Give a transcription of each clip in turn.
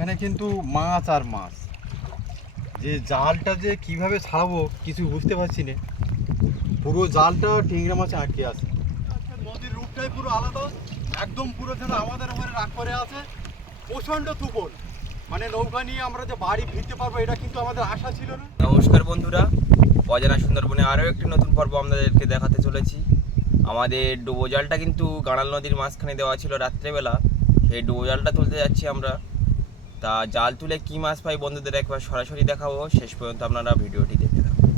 এখানে কিন্তু মাছ আর মাছ। যে জালটা যে কীভাবে ছাড়াবো কিছু বুঝতে পারছি না। পুরো জালটা টিংরা মাছে আটকে আছে। আচ্ছা, নদীর রূপটাই পুরো আলাদা। একদম পুরো যেন আমাদের উপরে রাগ করে আছে। প্রচণ্ড তুফান মানে নৌকা নিয়ে আমরা যে বাড়ি ফিরতে পারব এটা কিন্তু আমাদের আশা ছিল না। নমস্কার বন্ধুরা। অজানা সুন্দরবনে আরও একটি নতুন পর্ব আপনাদেরকে দেখাতে চলেছি। আমাদের ডুবো জালটা কিন্তু গাড়াল নদীর মাঝখানে দেওয়া ছিল রাত্রেবেলা। সেই ডুবো জালটা তুলতে যাচ্ছি আমরা। তা জাল তুলে কী মাছ পাই বন্ধুদের একবার সরাসরি দেখাবো। শেষ পর্যন্ত আপনারা ভিডিওটি দেখতে থাকুন।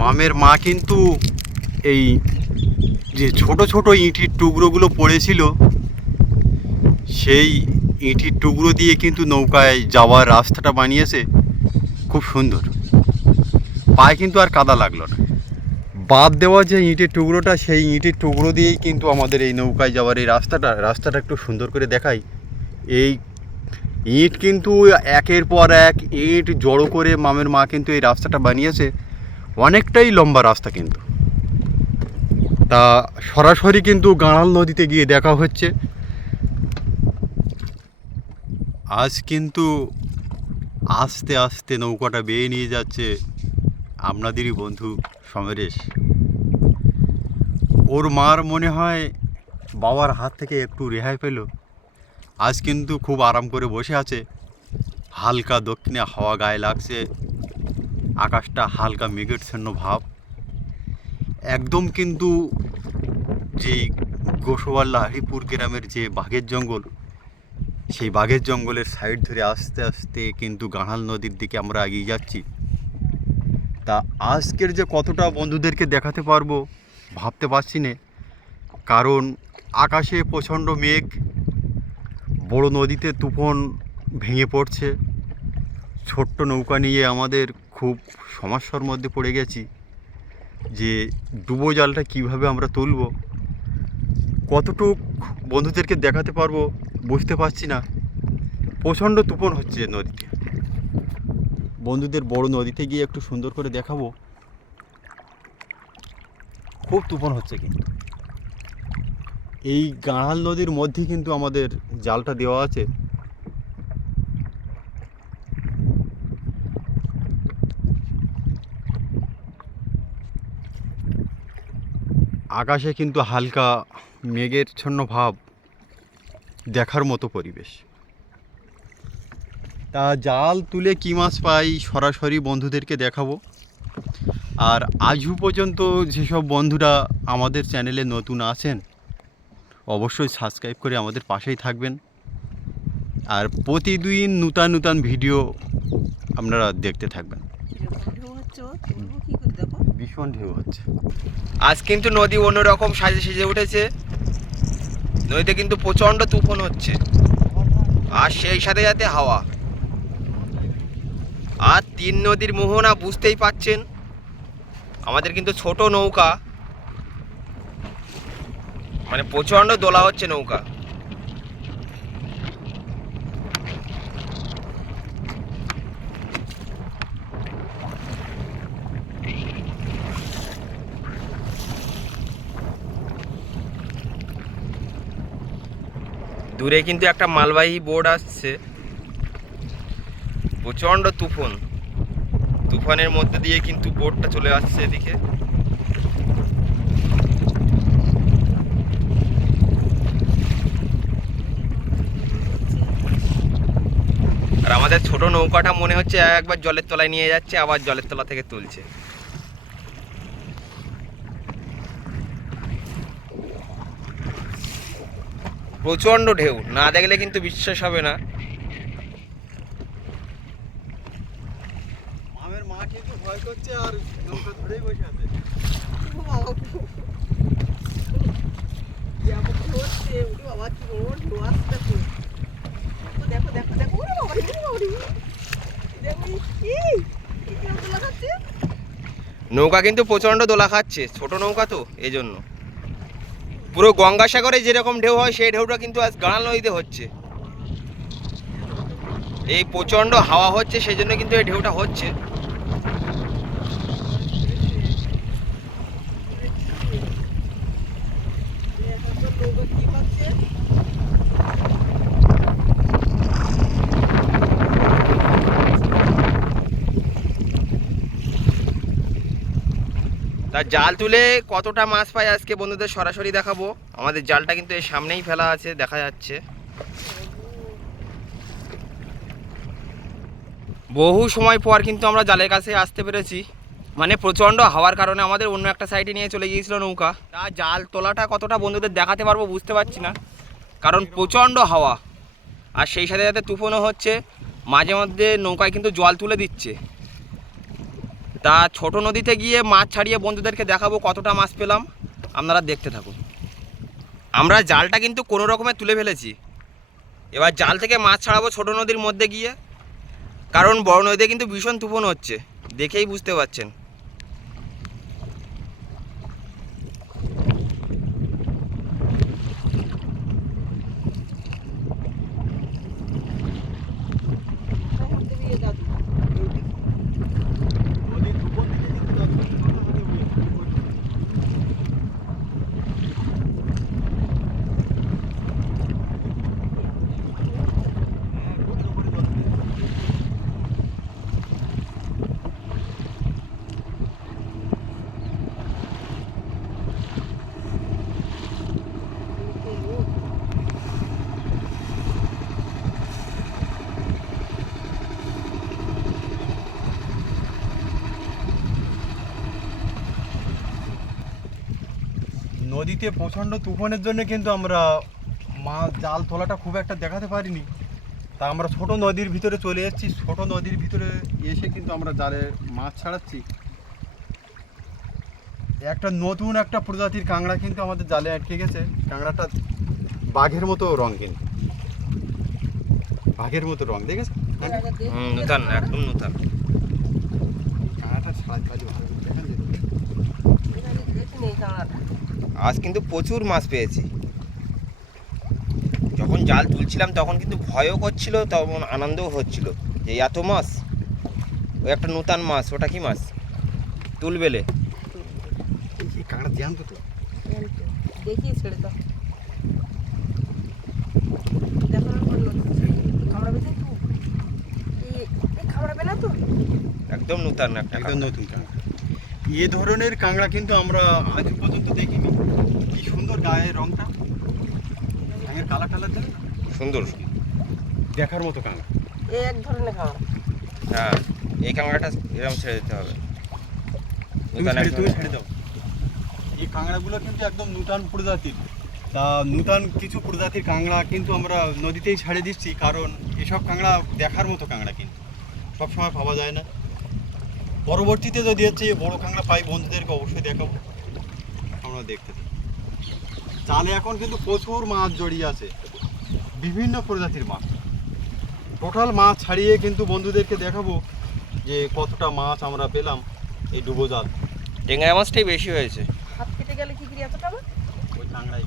মামের মা কিন্তু এই যে ছোট ছোট ইঁটির টুকরোগুলো পড়েছিল, সেই ইঁটির টুকরো দিয়ে কিন্তু নৌকায় যাওয়ার রাস্তাটা বানিয়েছে। খুব সুন্দর। পায়ে কিন্তু আর কাদা লাগল না। বাদ দেওয়া যে ইঁটের টুকরোটা, সেই ইঁটের টুকরো দিয়েই কিন্তু আমাদের এই নৌকায় যাওয়ার এই রাস্তাটা রাস্তাটা একটু সুন্দর করে দেখাই। এই ইঁট কিন্তু একের পর এক ইঁট জড়ো করে মামের মা কিন্তু এই রাস্তাটা বানিয়েছে। অনেকটাই লম্বা রাস্তা কিন্তু। তা সরাসরি কিন্তু গাঁড়াল নদীতে গিয়ে দেখা হচ্ছে। আজ কিন্তু আস্তে আস্তে নৌকাটা বেয়ে নিয়ে যাচ্ছে আপনাদেরই বন্ধু সমরেশ। ওর মার মনে হয় বাবার হাত থেকে একটু রেহাই পেল। আজ কিন্তু খুব আরাম করে বসে আছে। হালকা দক্ষিণে হাওয়া গায়ে লাগছে। আকাশটা হালকা মেঘেচ্ছন্ন ভাব। একদম কিন্তু যে গোসওয়াল্লা হরিপুর গ্রামের যে বাঘের জঙ্গল, সেই বাঘের জঙ্গলের সাইড ধরে আস্তে আস্তে কিন্তু গাঁড়াল নদীর দিকে আমরা এগিয়ে যাচ্ছি। তা আজকের যে কতটা বন্ধুদেরকে দেখাতে পারব ভাবতে পারছি না। কারণ আকাশে প্রচণ্ড মেঘ বড় নদীতে তুফান ভেঙে পড়ছে। ছোট্ট নৌকা নিয়ে আমাদের খুব সমস্যার মধ্যে পড়ে গেছি যে ডুবো জালটা কীভাবে আমরা তুলব? কতটুক বন্ধুদেরকে দেখাতে পারব বুঝতে পারছি না। প্রচণ্ড তুফান হচ্ছে নদীতে। বন্ধুদের বড় নদীতে গিয়ে একটু সুন্দর করে দেখাবো। খুব তুফান হচ্ছে কিন্তু। এই গাঁড়াল নদীর মধ্যেই কিন্তু আমাদের জালটা দেওয়া আছে। আকাশে কিন্তু হালকা মেঘের ছন্ন ভাব দেখার মতো পরিবেশ। তা জাল তুলে কী মাছ পাই সরাসরি বন্ধুদেরকে দেখাবো। আর আজও পর্যন্ত যেসব বন্ধুরা আমাদের চ্যানেলে নতুন আছেন অবশ্যই সাবস্ক্রাইব করে আমাদের পাশেই থাকবেন। আর প্রতিদিন নূতন নূতন ভিডিও আপনারা দেখতে থাকবেন। ভীষণ ঢেউ হচ্ছে। আজ কিন্তু নদী অন্যরকম সাজে সেজে উঠেছে। নদীতে কিন্তু প্রচণ্ড তুফান হচ্ছে। আর সেই সাথে সাথে হাওয়া। আর তিন নদীর মোহনা বুঝতেই পাচ্ছেন। আমাদের কিন্তু ছোট নৌকা। মানে প্রচণ্ড দোলা হচ্ছে নৌকা। দূরে কিন্তু একটা মালবাহী বোর্ড আসছে। প্রচণ্ড তুফান। তুফানের মধ্যে দিয়ে কিন্তু বোটটা চলে আসছে এদিকে। আর আমাদের ছোট নৌকাটা মনে হচ্ছে একবার জলের তলায় নিয়ে যাচ্ছে আবার জলের তলা থেকে তুলছে। প্রচণ্ড ঢেউ না দেখলে কিন্তু বিশ্বাস হবে না। নৌকা কিন্তু প্রচণ্ড দোলা খাচ্ছে, ছোট নৌকা তো এই জন্য পুরো গঙ্গাসাগরে যেরকম ঢেউ হয়, সেই ঢেউটা কিন্তু আজ গাঁড়াল নদীতে হচ্ছে। এই প্রচণ্ড হাওয়া হচ্ছে সেই জন্য কিন্তু এই ঢেউটা হচ্ছে। তা জাল তুলে কতটা মাছ পাই আজকে বন্ধুদের সরাসরি দেখাবো। আমাদের জালটা কিন্তু এর সামনেই ফেলা আছে, দেখা যাচ্ছে। বহু সময় পর কিন্তু আমরা জালের কাছে আসতে পেরেছি। মানে প্রচণ্ড হাওয়ার কারণে আমাদের অন্য একটা সাইডে নিয়ে চলে গিয়েছিল নৌকা। তা জাল তোলাটা কতটা বন্ধুদের দেখাতে পারব বুঝতে পারছি না। কারণ প্রচণ্ড হাওয়া। আর সেই সাথে সাথে তুফানও হচ্ছে। মাঝে মধ্যে নৌকায় কিন্তু জল তুলে দিচ্ছে। তা ছোট নদীতে গিয়ে মাছ ছাড়িয়ে বন্ধুদেরকে দেখাবো কতটা মাছ পেলাম। আপনারা দেখতে থাকুন। আমরা জালটা কিন্তু কোনো রকমে তুলে ফেলেছি। এবার জাল থেকে মাছ ছাড়াবো ছোট নদীর মধ্যে গিয়ে। কারণ বড় নদীতে কিন্তু ভীষণ তুফন হচ্ছে। দেখেই বুঝতে পারছেন। নদীতে প্রচণ্ড তুফানের জন্য কিন্তু আমরা মাছ জাল তোলাটা খুব একটা দেখাতে পারিনি। তা আমরা ছোট নদীর ভিতরে চলে এসেছি। ছোট নদীর ভিতরে এসে কিন্তু আমরা জালে মাছ ছাড়াচ্ছি। একটা নতুন একটা প্রজাতির কাঁকড়া কিন্তু আমাদের জালে আটকে গেছে। কাঁকড়াটা বাঘের মতো রং কিন্তু। বাঘের মতো রং দেখেছ? হুম নূতন একদম নূতন। কাঁকড়াটা ছাড়া ভালো দেখা। যায় আজ কিন্তু প্রচুর মাছ পেয়েছি। যখন জাল তুলছিলাম তখন কিন্তু ভয়ও করছিল তখন আনন্দও হচ্ছিল যে এত মাছ? ওই একটা নূতন মাছ ওটা কি মাছ? তুলবেলে একদম নূতন একটা একদম নতুন কাঁকড়া এ ধরনের কাঁকড়া কিন্তু আমরা আজ পর্যন্ত দেখিনি। কি সুন্দর গায়ের রংটা। গায়ের কালার টালার দেখে সুন্দর। দেখার মতো কাঁকড়া। এক ধরনের খাবার হ্যাঁ এই কাঁকড়াটা এরকম ছেড়ে দিতে হবে। তুমি নূতন ছেড়ে তুমি ছেড়ে দাও। এই কাঁকড়াগুলো কিন্তু একদম নূতন প্রজাতির। তা নূতন কিছু প্রজাতির কাঁকড়া কিন্তু আমরা নদীতেই ছেড়ে দিচ্ছি কারণ এসব কাঁকড়া দেখার মতো কাঁকড়া কিন্তু। সবসময় পাওয়া যায় না। পরবর্তীতে যদি হচ্ছে এই বড় কাঁকড়া পাই বন্ধুদেরকে অবশ্যই দেখাবো। আমরা দেখতে থাকি। জালে এখন কিন্তু প্রচুর মাছ জড়িয়ে আছে। বিভিন্ন প্রজাতির মাছ। টোটাল মাছ ছাড়িয়ে কিন্তু বন্ধুদেরকে দেখাবো যে কতটা মাছ আমরা পেলাম এই ডুবো জাল। টেঙ্গা মাছটাই বেশি হয়েছে। হাত কেটে গেলে কি করি এতটা ওই কাঁকড়াই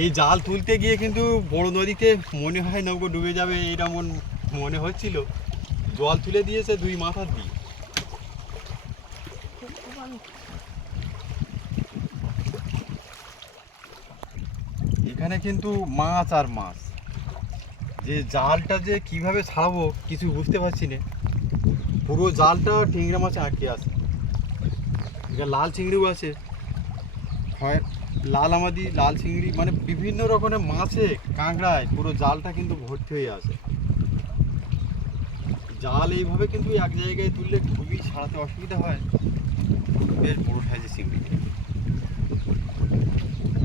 এই জাল তুলতে গিয়ে কিন্তু বড় নদীতে মনে হয় নৌকো ডুবে যাবে এরকম মনে হচ্ছিল। জল তুলে দিয়েছে দুই মাথার দিয়ে। এখানে কিন্তু মাছ আর মাছ। যে জালটা যে কীভাবে ছাড়াবো কিছু বুঝতে পারছি না। পুরো জালটা টিংরা মাছে আটকে আছে। এখানে লাল চিংড়িও আছে। হয় লাল আমাদি, লাল চিংড়ি মানে বিভিন্ন রকমের মাছে, কাঁকড়ায় পুরো জালটা কিন্তু ভর্তি হয়ে আছে। জাল এইভাবে কিন্তু এক জায়গায় তুললে খুবই ছাড়াতে অসুবিধা হয়। বেশ বড় সাইজের চিংড়ি।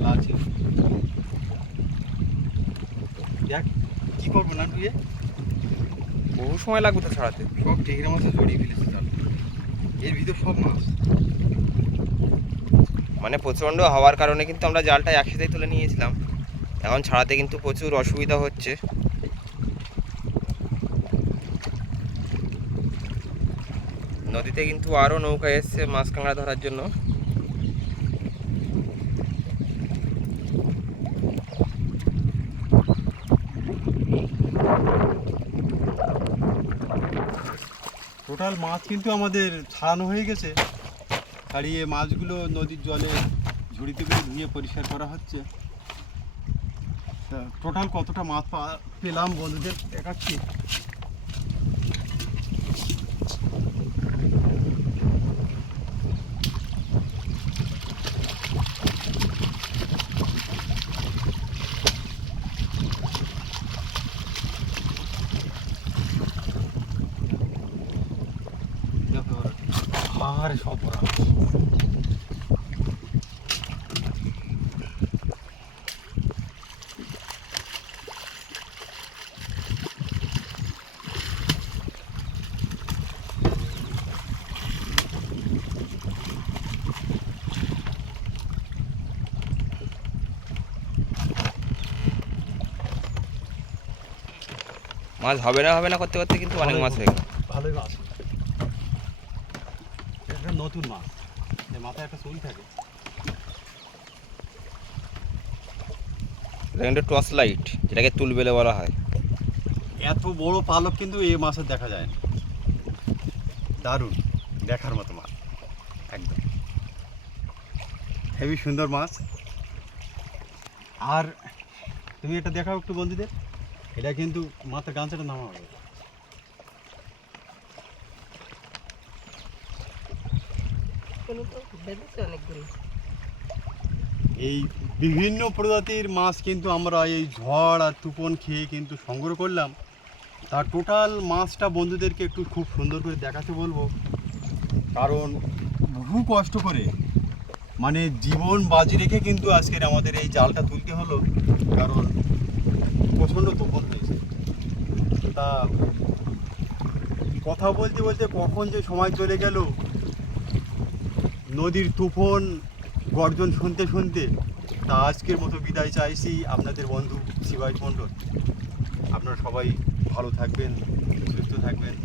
লাল চিংড়ি। দেখ কি করব না তুই বহু সময় লাগবে তো ছাড়াতে। সব টেংরা মাছে জড়িয়ে ফেলেছে জাল। এর ভিতর সব মাছ। মানে প্রচণ্ড হওয়ার কারণে কিন্তু আমরা জালটা একসাথেই তুলে নিয়েছিলাম। এখন ছাড়াতে কিন্তু প্রচুর অসুবিধা হচ্ছে। নদীতে কিন্তু আরও নৌকা এসছে মাছ কাঁকড়া ধরার জন্য। টোটাল মাছ কিন্তু আমাদের ছাড়ানো হয়ে গেছে। ছাড়িয়ে মাছগুলো নদীর জলে ঝুড়িতে করে ধুয়ে পরিষ্কার করা হচ্ছে। টোটাল কতটা মাছ পেলাম বন্ধুদের দেখাচ্ছি। আরে সব ভরা মাছ হবে না হবে না করতে করতে কিন্তু অনেক মাছ হয়ে গেল। ভালোই মাছ নতুন মাছ। যে মাথায় একটা চুল থাকে। এটা টর্চ লাইট যেটাকে তুলবেলে বলা হয়। এত বড় পালক কিন্তু এই মাছের দেখা যায় না। দারুণ দেখার মতো মাছ। একদম। হেবি সুন্দর মাছ। আর তুমি এটা দেখাও একটু বন্ধুদের। এটা কিন্তু মাথার গাঞ্চাটা নামা হবে এই বিভিন্ন প্রজাতির মাছ কিন্তু আমরা এই ঝড় আর তুপন খেয়ে কিন্তু সংগ্রহ করলাম। তার টোটাল মাছটা বন্ধুদেরকে একটু খুব সুন্দর করে দেখাতে বলব। কারণ বহু কষ্ট করে মানে জীবন বাজি রেখে কিন্তু আজকের আমাদের এই জালটা তুলতে হলো। কারণ প্রচণ্ড তুফান হয়েছে। তা কথা বলতে বলতে কখন যে সময় চলে গেল নদীর তুফন, গর্জন শুনতে শুনতে তা আজকের মতো বিদায় চাইছি। আপনাদের বন্ধু শিবাজ মণ্ডল আপনারা সবাই ভালো থাকবেন, সুস্থ থাকবেন।